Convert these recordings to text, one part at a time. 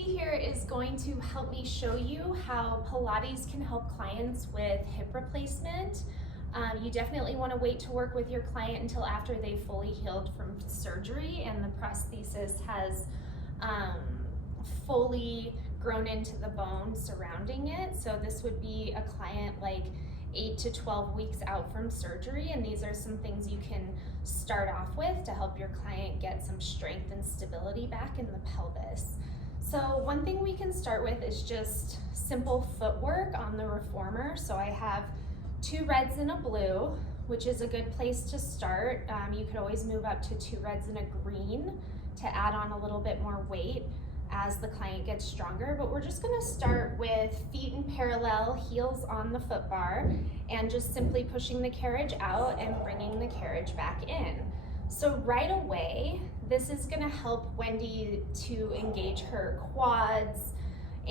Wendy here is going to help me show you how Pilates can help clients with hip replacement. You definitely want to wait to work with your client until after they've fully healed from surgery and the prosthesis has fully grown into the bone surrounding it. So this would be a client like 8 to 12 weeks out from surgery, and these are some things you can start off with to help your client get some strength and stability back in the pelvis. So one thing we can start with is just simple footwork on the reformer. So I have 2 reds and a blue, which is a good place to start. You could always move up to 2 reds and a green to add on a little bit more weight as the client gets stronger, but we're just gonna start with feet in parallel, heels on the foot bar, and just simply pushing the carriage out and bringing the carriage back in. So right away, this is gonna help Wendy to engage her quads,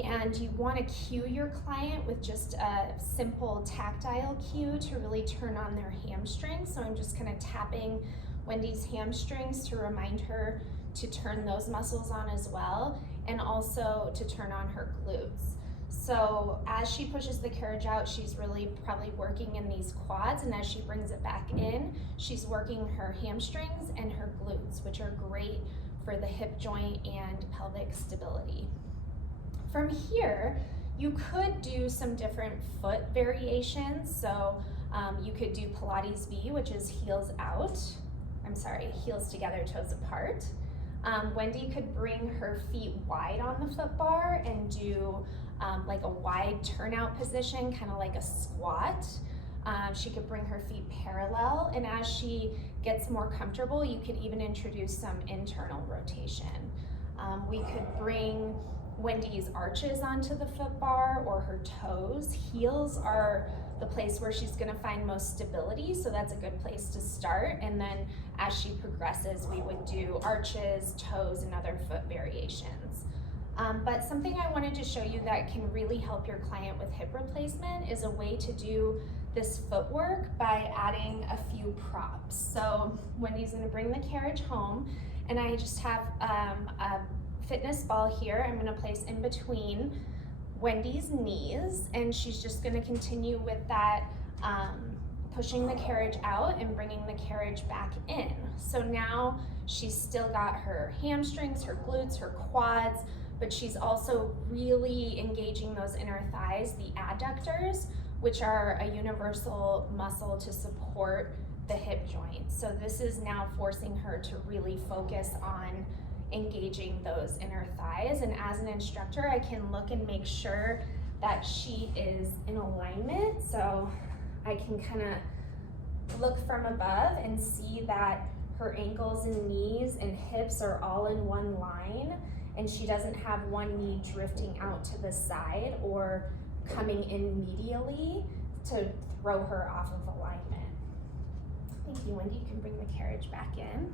and you wanna cue your client with just a simple tactile cue to really turn on their hamstrings. So I'm just kind of tapping Wendy's hamstrings to remind her to turn those muscles on as well, and also to turn on her glutes. So as she pushes the carriage out, she's really probably working in these quads, and as she brings it back in, she's working her hamstrings and her glutes, which are great for the hip joint and pelvic stability. From here, you could do some different foot variations. So you could do Pilates B, which is heels together, toes apart. Wendy could bring her feet wide on the foot bar and do like a wide turnout position, kind of like a squat. She could bring her feet parallel, and as she gets more comfortable, you could even introduce some internal rotation. We could bring Wendy's arches onto the foot bar or her toes. Heels are the place where she's gonna find most stability, so that's a good place to start. And then as she progresses, we would do arches, toes, and other foot variations. But something I wanted to show you that can really help your client with hip replacement is a way to do this footwork by adding a few props. So Wendy's gonna bring the carriage home, and I just have a fitness ball here I'm gonna place in between Wendy's knees, and she's just gonna continue with that pushing the carriage out and bringing the carriage back in. So now she's still got her hamstrings, her glutes, her quads, but she's also really engaging those inner thighs, the adductors, which are a universal muscle to support the hip joint. So this is now forcing her to really focus on engaging those inner thighs. And as an instructor, I can look and make sure that she is in alignment. So I can kind of look from above and see that her ankles and knees and hips are all in one line, and she doesn't have one knee drifting out to the side or coming in medially to throw her off of alignment. Thank you, Wendy. You can bring the carriage back in.